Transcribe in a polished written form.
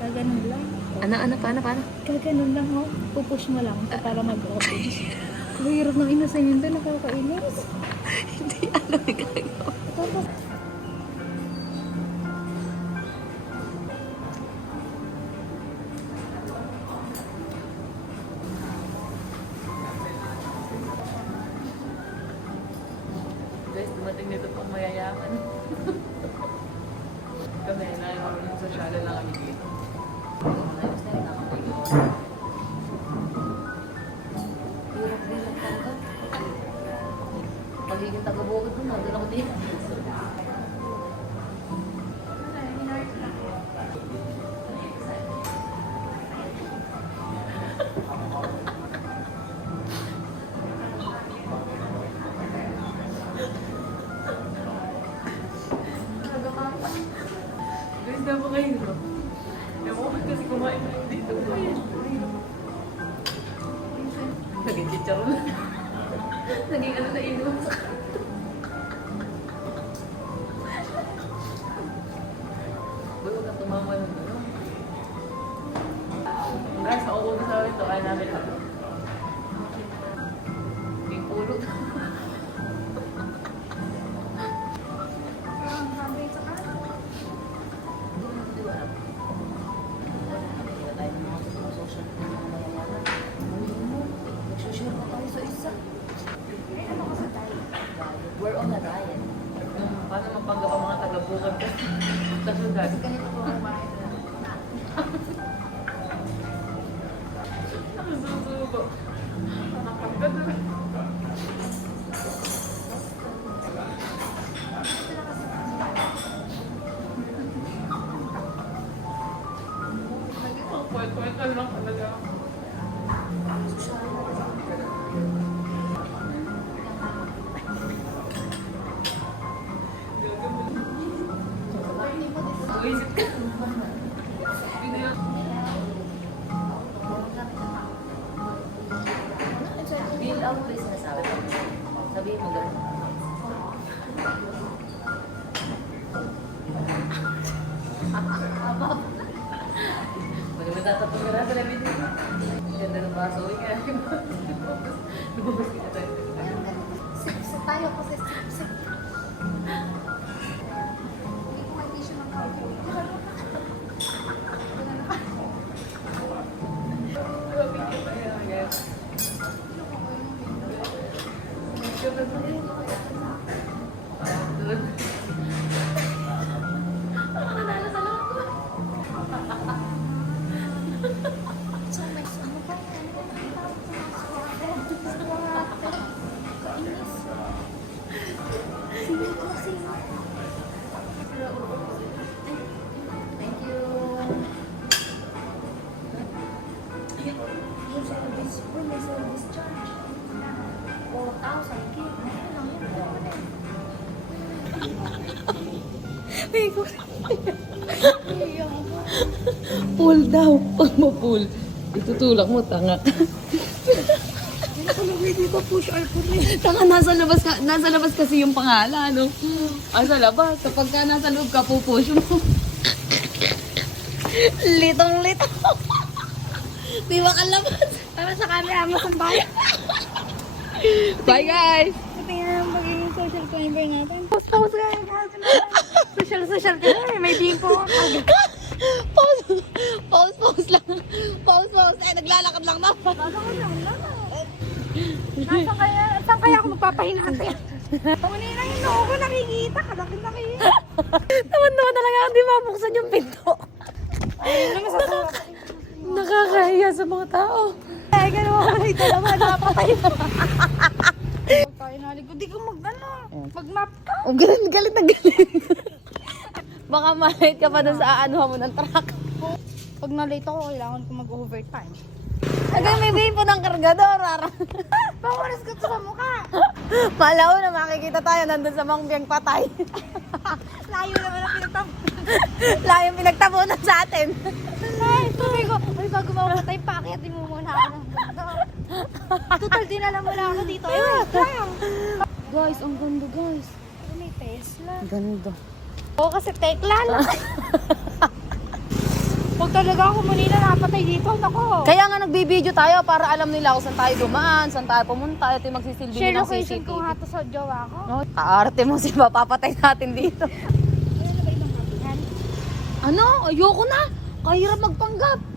Gaganon lang. Ano, paano? Gaganon lang, oh. Pupush mo lang para mag-open. Ang hirap ng inasayin doon, nakakainis. Hindi alam yung gagawin. Tapos, Guys, dumating nito pang mayayaman. Kami, nakikita sa shadow lang kami dito. Hirap talaga. Pagiging taga-bukid mo, nandun ako dito. Guys, napakahirap. Ewan ko kasi kumain na dito. Naging chicharon na. Naging ano na inom sa Uy, huwag kang tumama nun. Guys, ako na sa amin ito. Kaya namin ako. Yung pulot. We're on a diet. Paano mapanggap ang mga taga-bukod ka? Kasundan. Ganito po ang bahay na. Nakasusubo. Nakapagod na. Naging kwento-kwento lang talaga. Isip ka. Feel out please na sabi ko. Sabihin mo gano'n. Maganda tatapos ka na sa labit mo. Ganda ng baso. Uy nga. Lumabas kita tayo. sip tayo kasi sip. Hindi ko hindi siya makakaupo. So, may ano pa? Kainis. Sino ko sino? Thank you. Yung service, when may service charge. 4,000 kid. Ano lang yun? Pull daw. Pag ma-pull. Itutulak mo, tanga. Hindi ko push or pull. Tanga, nasa labas kasi yung pangalan, no? Sa labas. Kapag ka nasa loob ka, pupush mo. Litong-litong. Di ba kalabas? Para sa camera mo sa bayan. Bye, guys! Tingnan ang magiging social climber natin. Post guys. Social ka na. May bingko. Pause lang. Pause. Eh, naglalakad lang na. Lalakad lang lang. Saan kaya ako magpapahinati? Kunin lang yung noo ko, nakikita. Kalaki-laki. Naman talaga hindi mabuksan yung pinto. Ayun naman sa sarap. Nakakahiya sa mga tao. Ay, gano'n ako na ito naman. Napatay mo. Pagkain ko, di ko mag-map ka. Oh, galit na galit. Baka malate ka pa dun sa aanuhan mo ng truck. Pag na-late ako, kailangan ko mag-overtime. Hanggang may bihim po ng kargador. Pawaras ka to sa mukha. Malaw na makikita tayo nandun sa Mangbiyang patay. Layo naman ang pinagtapunan. Layong pinagtapunan sa atin. Ay, sabi ko, ay bago mamatay, pakiatin mo muna ako ng banda. Total, dinala mo na ako dito. Ay, sayang. Guys, ang ganda guys. Ay, may Tesla. Ganda. Oo, kasi tekla lang. Huwag talaga ako manila napatay dito. Nako. Kaya nga nagbibideo tayo para alam nila kung saan tayo dumaan, saan tayo pumunta. Ito yung magsisilbi Share ng location CCTV. ko nga to sa jowa ko. No, kaarte mo si papapatay natin dito. Ano? Ayoko na. Kahirap magpanggap.